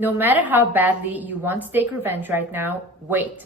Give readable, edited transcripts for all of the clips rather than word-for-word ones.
No matter how badly you want to take revenge right now, wait.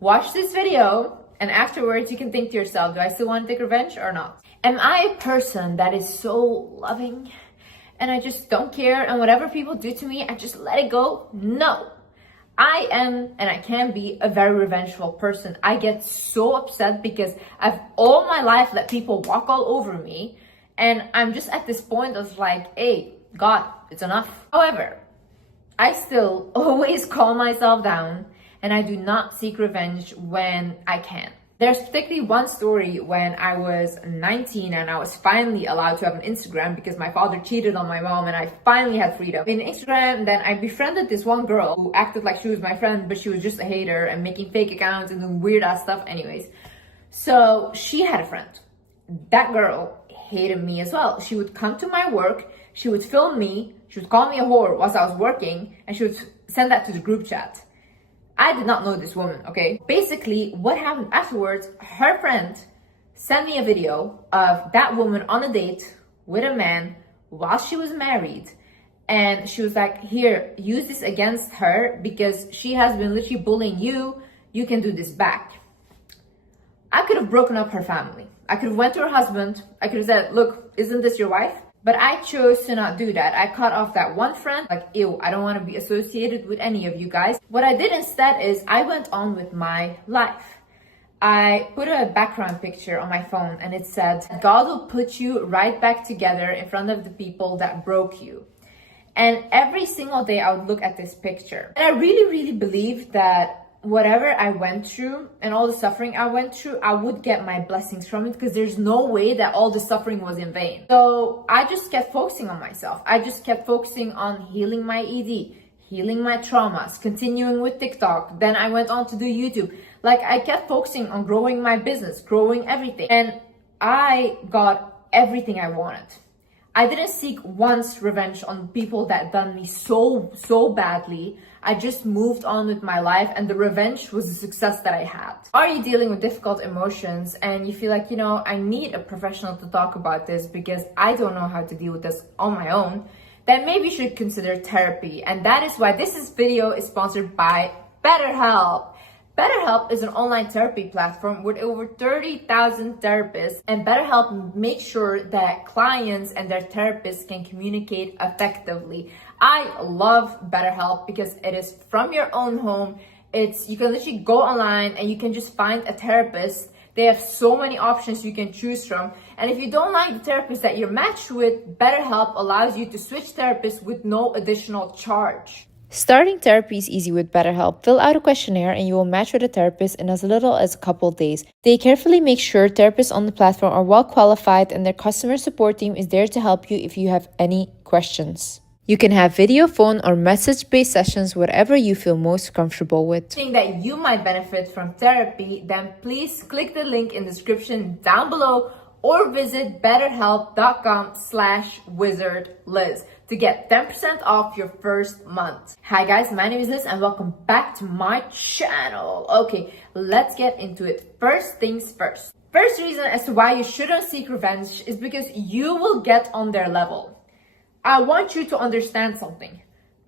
Watch this video and afterwards you can think to yourself, do I still want to take revenge or not? Am I a person that is so loving and I just don't care and whatever people do to me, I just let it go? No. I am, and I can be, a very revengeful person. I get so upset because I've all my life let people walk all over me, and I'm just at this point of like, hey, God, it's enough. However, I still always calm myself down and I do not seek revenge when I can. There's particularly one story when I was 19 and I was finally allowed to have an Instagram because my father cheated on my mom and I finally had freedom. In Instagram, then I befriended this one girl who acted like she was my friend, but she was just a hater and making fake accounts and doing weird ass stuff anyways. So she had a friend. That girl hated me as well. She would come to my work, she would film me, she would call me a whore whilst I was working, and she would send that to the group chat. I did not know this woman, okay? Basically, what happened afterwards, her friend sent me a video of that woman on a date with a man while she was married. And she was like, here, use this against her because she has been literally bullying you. You can do this back. I could have broken up her family. I could have went to her husband. I could have said, look, isn't this your wife? But I chose to not do that. I cut off that one friend, like, ew, I don't want to be associated with any of you guys. What I did instead is I went on with my life. I put a background picture on my phone and it said, God will put you right back together in front of the people that broke you. And every single day I would look at this picture. And I really, really believed that whatever I went through and all the suffering I went through, I would get my blessings from it because there's no way that all the suffering was in vain. So I just kept focusing on myself. I just kept focusing on healing my ED, healing my traumas, continuing with TikTok. Then I went on to do YouTube. Like I kept focusing on growing my business, growing everything. And I got everything I wanted. I didn't seek once revenge on people that done me so badly. I just moved on with my life and the revenge was the success that I had. Are you dealing with difficult emotions and you feel like, you know, I need a professional to talk about this because I don't know how to deal with this on my own? Then maybe you should consider therapy. And that is why this video is sponsored by BetterHelp. BetterHelp is an online therapy platform with over 30,000 therapists, and BetterHelp makes sure that clients and their therapists can communicate effectively. I love BetterHelp because it is from your own home. You can literally go online and you can just find a therapist. They have so many options you can choose from. And if you don't like the therapist that you're matched with, BetterHelp allows you to switch therapists with no additional charge. Starting therapy is easy with BetterHelp. Fill out a questionnaire and you will match with a therapist in as little as a couple days. They carefully make sure therapists on the platform are well qualified and their customer support team is there to help you if you have any questions. You can have video, phone, or message-based sessions, whatever you feel most comfortable with. Think that you might benefit from therapy, then please click the link in the description down below or visit betterhelp.com/wizardliz to get 10% off your first month. Hi guys, my name is Liz and welcome back to my channel. Okay, let's get into it. First things first. First reason as to why you shouldn't seek revenge is because you will get on their level. I want you to understand something.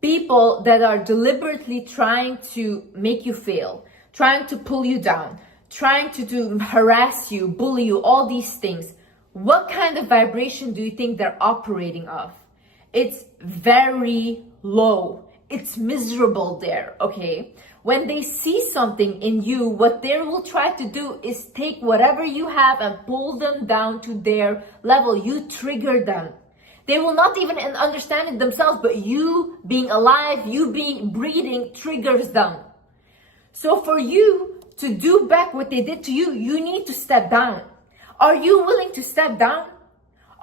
People that are deliberately trying to make you fail, trying to pull you down, trying to harass you, bully you, all these things. What kind of vibration do you think they're operating off? It's very low. It's miserable there, okay? When they see something in you, what they will try to do is take whatever you have and pull them down to their level. You trigger them. They will not even understand it themselves, but you being alive, you being breathing triggers them. So for you to do back what they did to you, you need to step down. Are you willing to step down?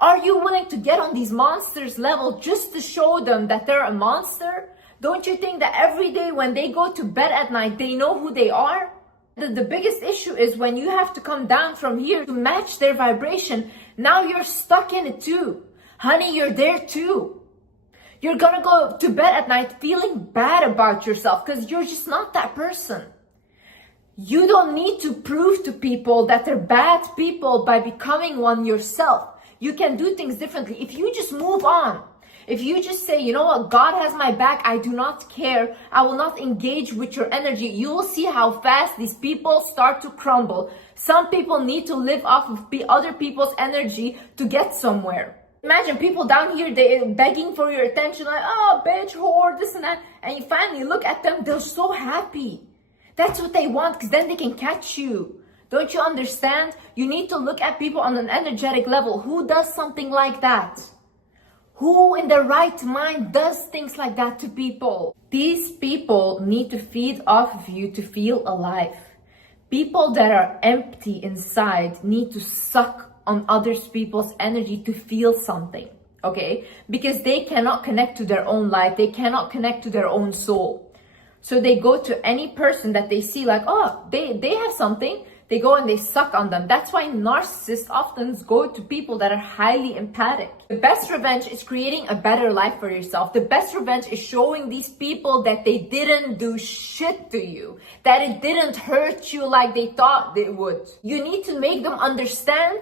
Are you willing to get on these monsters' level just to show them that they're a monster? Don't you think that every day when they go to bed at night, they know who they are? The biggest issue is when you have to come down from here to match their vibration. Now you're stuck in it too. Honey, you're there too. You're gonna go to bed at night feeling bad about yourself because you're just not that person. You don't need to prove to people that they're bad people by becoming one yourself. You can do things differently. If you just move on, If you just say, you know what, God has my back, I do not care, I will not engage with your energy, you will see how fast these people start to crumble. Some people need to live off of other people's energy to get somewhere. Imagine people down here, they're begging for your attention, like, oh, bitch, whore, this and that. And you finally look at them, they're so happy. That's what they want, because then they can catch you. Don't you understand? You need to look at people on an energetic level. Who does something like that? Who in their right mind does things like that to people? These people need to feed off of you to feel alive. People that are empty inside need to suck on other people's energy to feel something, okay? Because they cannot connect to their own life. They cannot connect to their own soul. So they go to any person that they see like, oh, they have something. They go and they suck on them. That's why narcissists often go to people that are highly empathic. The best revenge is creating a better life for yourself. The best revenge is showing these people that they didn't do shit to you, that it didn't hurt you like they thought it would. You need to make them understand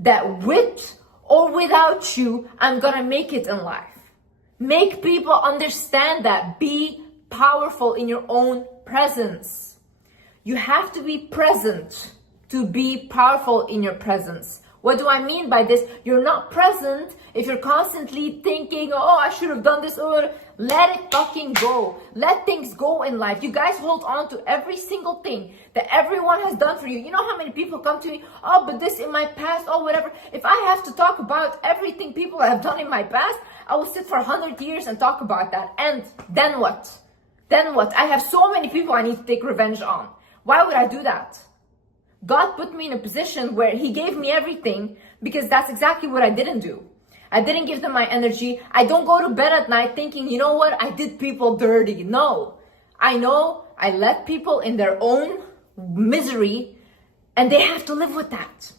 that with or without you, I'm gonna make it in life. Make people understand that. Be powerful in your own presence. You have to be present to be powerful in your presence. What do I mean by this? You're not present if you're constantly thinking, oh, I should have done this, or let it fucking go. Let things go in life. You guys hold on to every single thing that everyone has done for you. You know how many people come to me, oh, but this in my past, oh, whatever. If I have to talk about everything people have done in my past, I will sit for 100 years and talk about that. And then what? Then what? I have so many people I need to take revenge on. Why would I do that? God put me in a position where He gave me everything because that's exactly what I didn't do. I didn't give them my energy. I don't go to bed at night thinking, you know what, I did people dirty. No. I know I let people in their own misery and they have to live with that.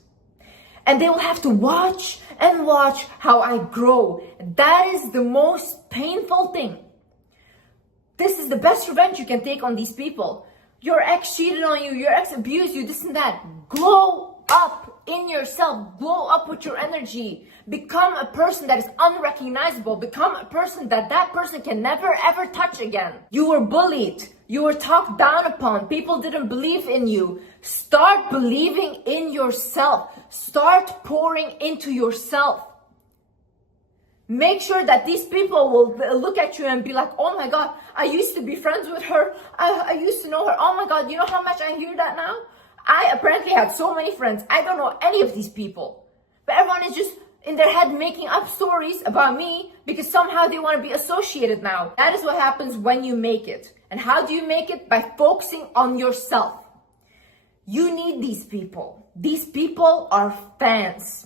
And they will have to watch and watch how I grow. That is the most painful thing. This is the best revenge you can take on these people. Your ex cheated on you, your ex abused you, this and that. Glow up in yourself. Glow up with your energy. Become a person that is unrecognizable. Become a person that person can never ever touch again. You were bullied. You were talked down upon. People didn't believe in you. Start believing in yourself. Start pouring into yourself. Make sure that these people will look at you and be like, oh my God, I used to be friends with her. I used to know her. Oh my God, you know how much I hear that now? I apparently had so many friends. I don't know any of these people. But everyone is just in their head making up stories about me because somehow they want to be associated now. That is what happens when you make it. And how do you make it? By focusing on yourself. You need these people. These people are fans.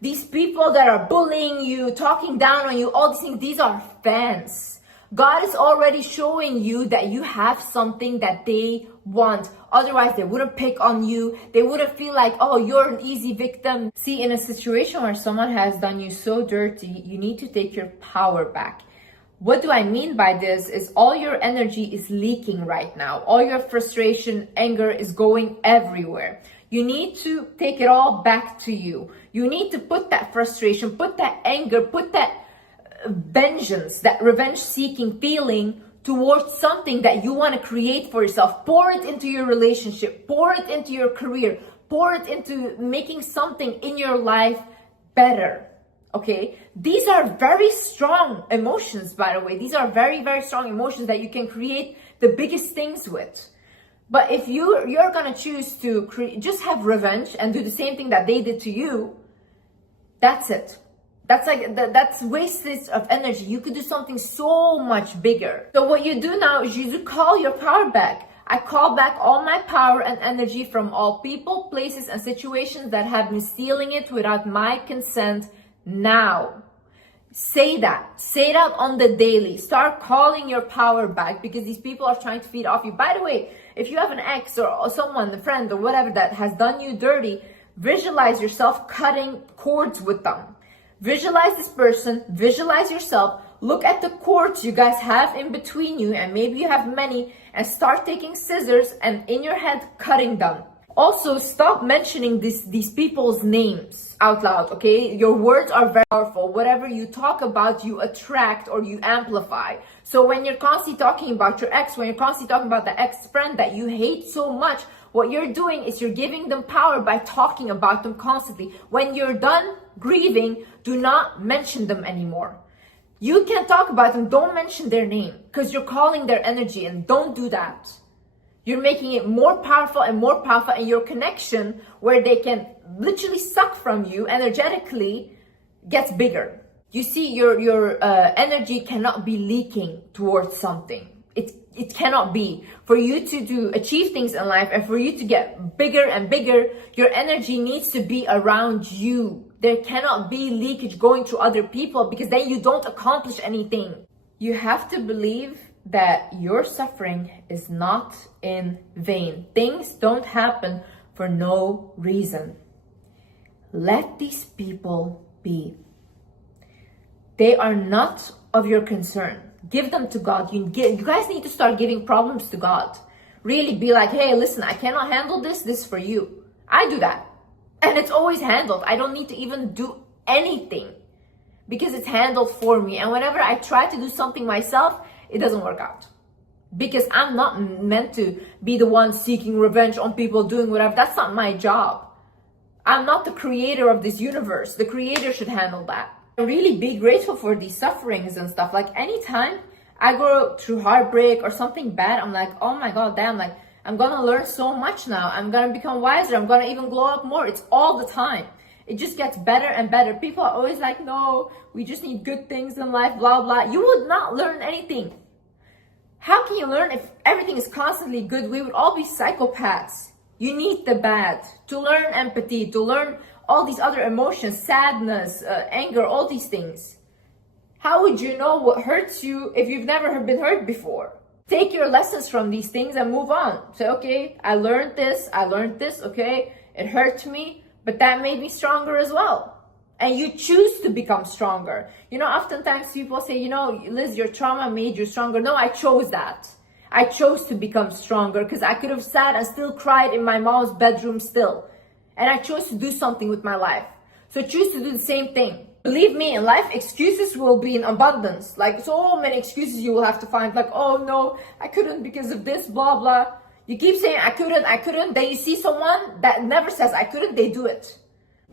These people that are bullying you, talking down on you, all these things, these are fans. God is already showing you that you have something that they want. Otherwise, they wouldn't pick on you. They wouldn't feel like, oh, you're an easy victim. See, in a situation where someone has done you so dirty, you need to take your power back. What do I mean by this is all your energy is leaking right now. All your frustration, anger is going everywhere. You need to take it all back to you. You need to put that frustration, put that anger, put that vengeance, that revenge-seeking feeling towards something that you want to create for yourself. Pour it into your relationship, pour it into your career, pour it into making something in your life better. Okay? These are very strong emotions, by the way. These are very, very strong emotions that you can create the biggest things with. But if you're gonna choose to just have revenge and do the same thing that they did to you, that's it. That's wastage of energy. You could do something so much bigger. So what you do now is you call your power back. I call back all my power and energy from all people, places, and situations that have been stealing it without my consent now. Say that. Say it out on the daily. Start calling your power back because these people are trying to feed off you. By the way, if you have an ex or someone, a friend or whatever that has done you dirty, visualize yourself cutting cords with them. Visualize this person, visualize yourself, look at the cords you guys have in between you, and maybe you have many, and start taking scissors and in your head cutting them. Also, stop mentioning these people's names out loud, okay? Your words are very powerful. Whatever you talk about, you attract or you amplify. So when you're constantly talking about your ex, when you're constantly talking about the ex-friend that you hate so much, what you're doing is you're giving them power by talking about them constantly. When you're done grieving, do not mention them anymore. You can talk about them, don't mention their name, because you're calling their energy, and don't do that. You're making it more powerful, and your connection where they can literally suck from you energetically gets bigger. You see, your energy cannot be leaking towards something. It cannot be. For you to achieve things in life and for you to get bigger and bigger, your energy needs to be around you. There cannot be leakage going to other people, because then you don't accomplish anything. You have to believe that your suffering is not in vain. Things don't happen for no reason. Let these people be. They are not of your concern. Give them to God. You guys need to start giving problems to God. Really be like, hey, listen, I cannot handle this. This is for you. I do that. And it's always handled. I don't need to even do anything because it's handled for me. And whenever I try to do something myself, it doesn't work out. Because I'm not meant to be the one seeking revenge on people doing whatever. That's not my job. I'm not the creator of this universe. The creator should handle that. Really be grateful for these sufferings and stuff. Like anytime I go through heartbreak or something bad, I'm like, oh my God, damn, like I'm gonna learn so much now. I'm gonna become wiser. I'm gonna even glow up more. It's all the time. It just gets better and better. People are always like, no, we just need good things in life, blah, blah. You would not learn anything. How can you learn if everything is constantly good? We would all be psychopaths. You need the bad to learn empathy, to learn all these other emotions, sadness, anger, all these things. How would you know what hurts you if you've never been hurt before? Take your lessons from these things and move on. Say, okay, I learned this, okay, it hurt me, but that made me stronger as well. And you choose to become stronger. You know, oftentimes people say, you know, Liz, your trauma made you stronger. No, I chose that. I chose to become stronger because I could have sat and still cried in my mom's bedroom still. And I chose to do something with my life. So choose to do the same thing. Believe me, in life, excuses will be in abundance. Like so many excuses you will have to find. Like, oh no, I couldn't because of this, blah, blah. You keep saying, I couldn't. Then you see someone that never says, I couldn't, they do it.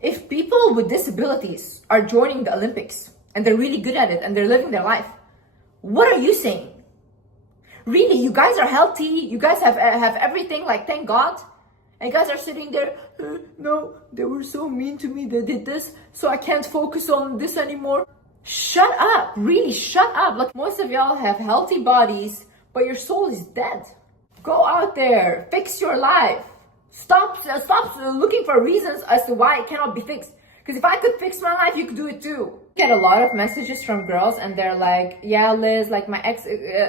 If people with disabilities are joining the Olympics and they're really good at it and they're living their life, what are you saying? Really, you guys are healthy. You guys have everything, like, thank God. And you guys are sitting there, no, they were so mean to me, they did this, so I can't focus on this anymore. Shut up, really, shut up. Like, most of y'all have healthy bodies, but your soul is dead. Go out there, fix your life. Stop looking for reasons as to why it cannot be fixed. Because if I could fix my life, you could do it too. I get a lot of messages from girls and they're like, yeah, Liz, like my ex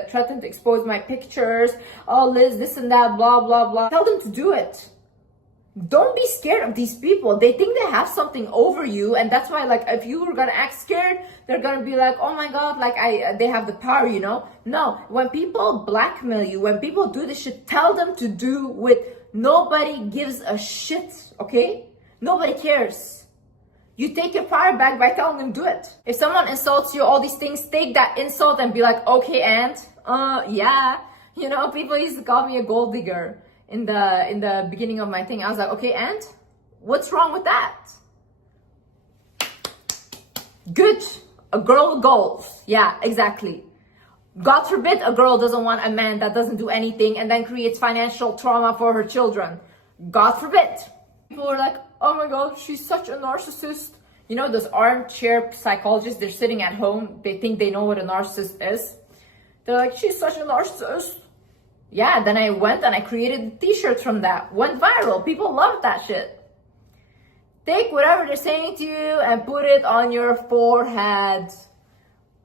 threatened to expose my pictures. Oh, Liz, this and that, blah, blah, blah. Tell them to do it. Don't be scared of these people. They think they have something over you, and that's why, like, if you were gonna act scared, they're gonna be like, oh my God, like they have the power, you know? No, when people blackmail you, when people do this shit, tell them to do with nobody gives a shit, okay? Nobody cares. You take your power back by telling them do it. If someone insults you, all these things, take that insult and be like, okay, and yeah, you know, people used to call me a gold digger. In the beginning of my thing, I was like, okay, and what's wrong with that? Good, a girl with goals. Yeah, exactly. God forbid a girl doesn't want a man that doesn't do anything and then creates financial trauma for her children. God forbid. People are like, oh my God, she's such a narcissist. You know, those armchair psychologists, they're sitting at home, they think they know what a narcissist is. They're like, she's such a narcissist. Yeah, then I went and I created t-shirts from that. Went viral. People loved that shit. Take whatever they're saying to you and put it on your forehead.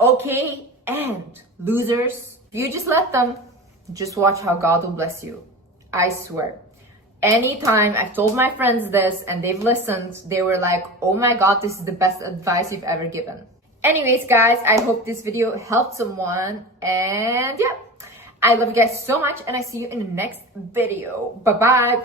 Okay, and losers, if you just let them, just watch how God will bless you. I swear. Anytime I've told my friends this and they've listened, they were like, oh my God, this is the best advice you've ever given. Anyways, guys, I hope this video helped someone. And yeah. I love you guys so much, and I see you in the next video. Bye-bye.